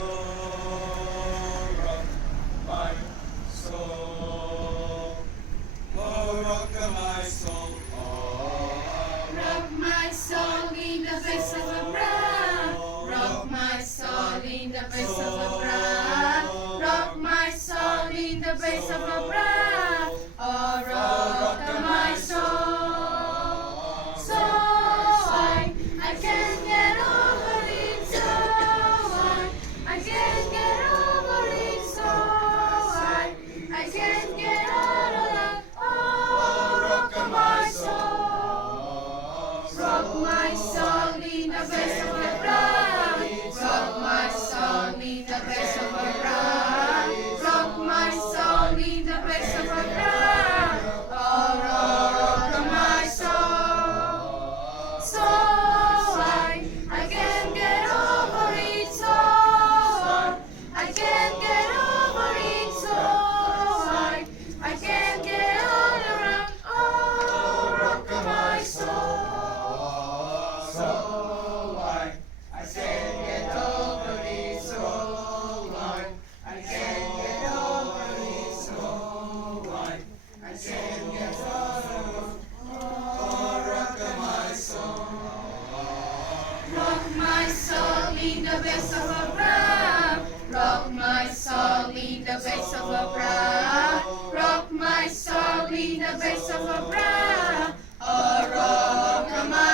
rock my soul. Oh, rock my soul. Rock my soul in the face of a brown. Rock my soul in the face of a brown. Rock my soul in the face of a brown. Oh, rock my soul. So I can't get over it. So I can't get over it. So I can't get out of that. Oh, rock my soul. Rock my soul in the face of a brown. Rock my soul in the face of a brown. Rock my soul in the face of a brown. Oh, rock my soul. So I can't get over it. So I can't get over it. So I can't get around. Oh, rock my soul. So I can't get over it. So I can't get over it. So I can't get over it. Oh, rock my soul. Rock my soul in the base of a brown. Rock my soul in the base of a brown. Rock my soul in the base of a brown. Oh, rock my